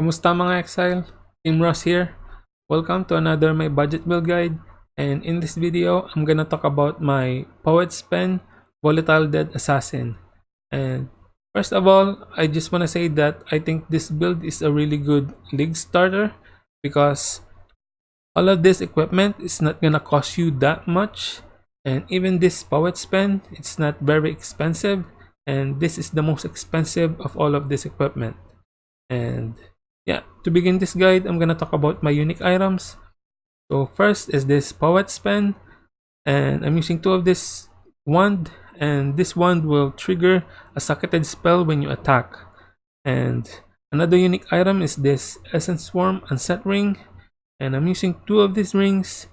Kumusta mga Exile? Team Ross here. Welcome to another my budget build guide, and in this video I'm gonna talk about my Poet's Pen Volatile Dead Assassin. And first of all, I just wanna say that I think this build is a really good league starter because all of this equipment is not gonna cost you that much, and even this Poet's Pen, it's not very expensive, and this is the most expensive of all of this equipment. And yeah, to begin this guide, I'm gonna talk about my unique items. So first is this Poet's Pen, and I'm using two of this wand, and this wand will trigger a socketed spell when you attack. And another unique item is this Essence Worm Unset Ring, and I'm using two of these rings,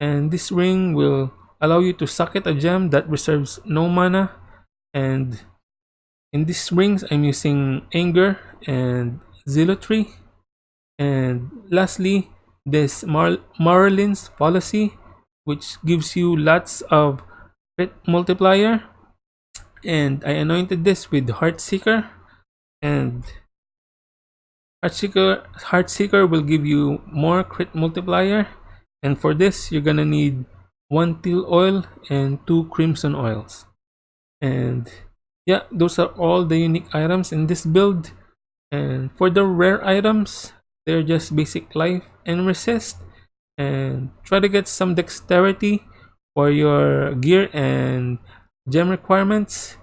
and this ring will allow you to socket a gem that reserves no mana. And in these rings, I'm using Anger and Zealotry. And lastly, this Marlin's Policy, which gives you lots of crit multiplier. And I anointed this with Heartseeker. And Heartseeker will give you more crit multiplier. And for this, you're gonna need 1 teal oil and 2 crimson oils. And yeah, those are all the unique items in this build. And for the rare items, they're just basic life and resist, and try to get some dexterity for your gear and gem requirements,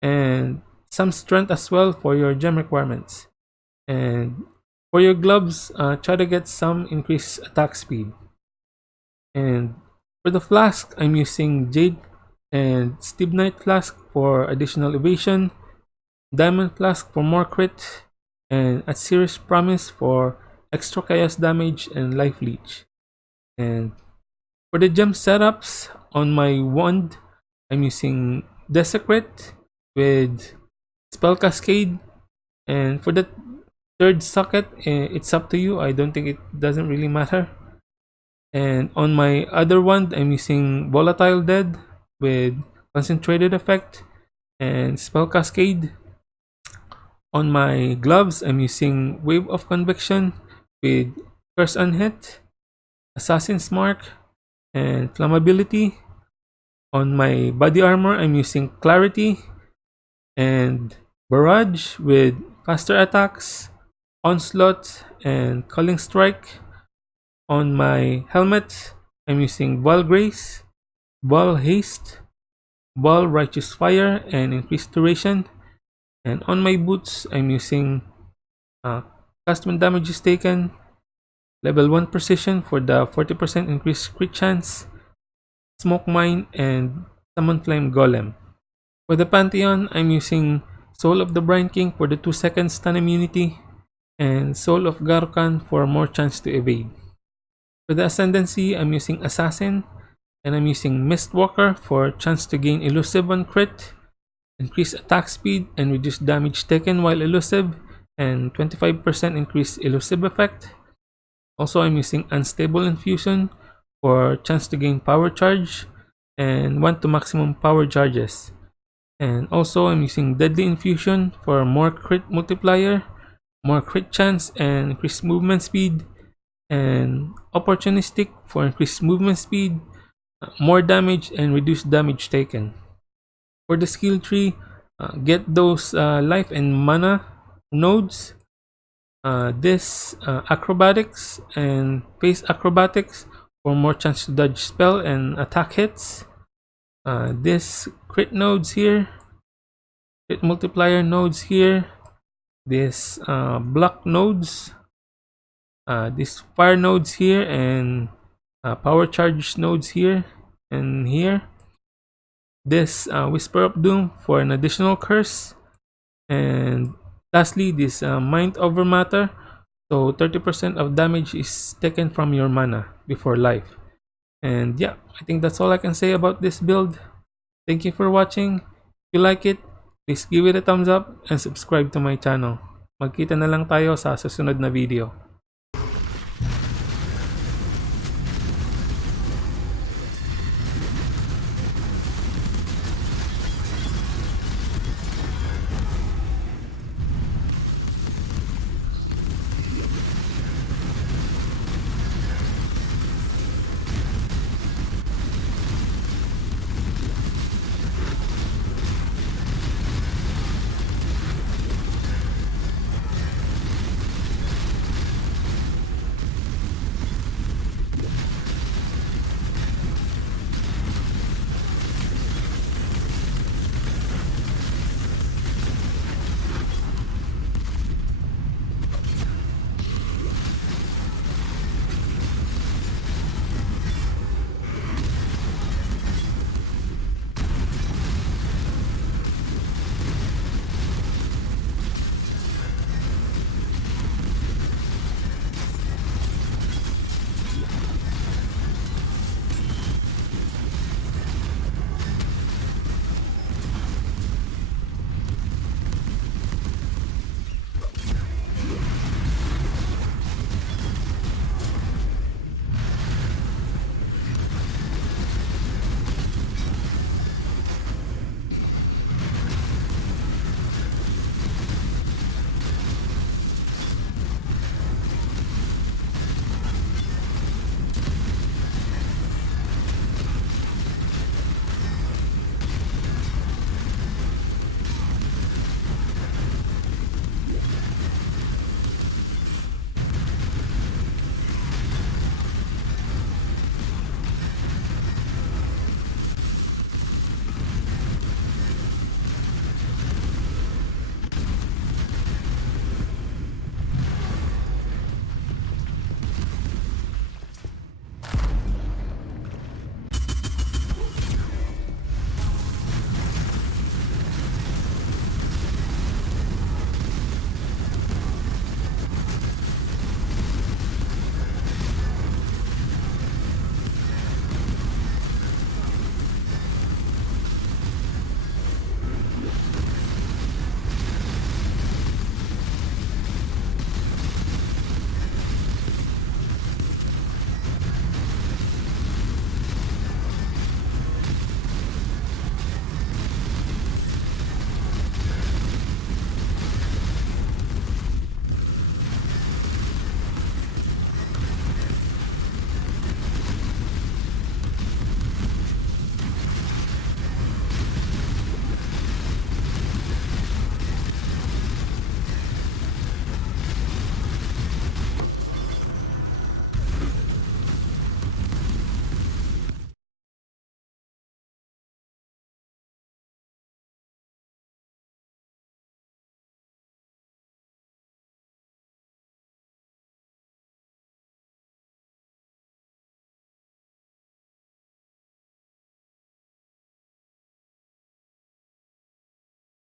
and some strength as well for your gem requirements. And for your gloves, try to get some increased attack speed. And for the flask, I'm using Jade and Stibnite flask for additional evasion, Diamond flask for more crit, and a serious promise for extra chaos damage and life leech. And for the gem setups on my wand, I'm using Desecrate with Spell Cascade. And for the third socket, it's up to you. I don't think it doesn't really matter. And on my other wand, I'm using Volatile Dead with Concentrated Effect and Spell Cascade. On my gloves, I'm using Wave of Conviction with Curse Unhit, Assassin's Mark, and Flammability. On my body armor, I'm using Clarity and Barrage with faster attacks, Onslaught, and Culling Strike. On my helmet, I'm using Ball Grace, Ball Haste, Ball Righteous Fire, and Increased Duration. And on my boots, I'm using cast when damage is taken, level 1 precision for the 40% increased crit chance, smoke mine, and summon flame golem. For the Pantheon, I'm using Soul of the Brine King for the 2-second stun immunity, and Soul of Garukan for more chance to evade. For the Ascendancy, I'm using Assassin, and I'm using Mistwalker for chance to gain elusive on crit, increase attack speed, and reduce damage taken while elusive, and 25% increase elusive effect. Also, I'm using Unstable Infusion for chance to gain power charge, and 1 to maximum power charges. And also, I'm using Deadly Infusion for more crit multiplier, more crit chance, and increased movement speed. And Opportunistic for increased movement speed, more damage, and reduced damage taken. For the skill tree, get those life and mana nodes. This acrobatics and pace acrobatics for more chance to dodge spell and attack hits. This crit nodes here, crit multiplier nodes here. This block nodes. These fire nodes here, and power charge nodes here and here. This Whisper of Doom for an additional curse. And lastly, this Mind Over Matter. So 30% of damage is taken from your mana before life. And yeah, I think that's all I can say about this build. Thank you for watching. If you like it, please give it a thumbs up and subscribe to my channel. Magkita na lang tayo sa susunod na video.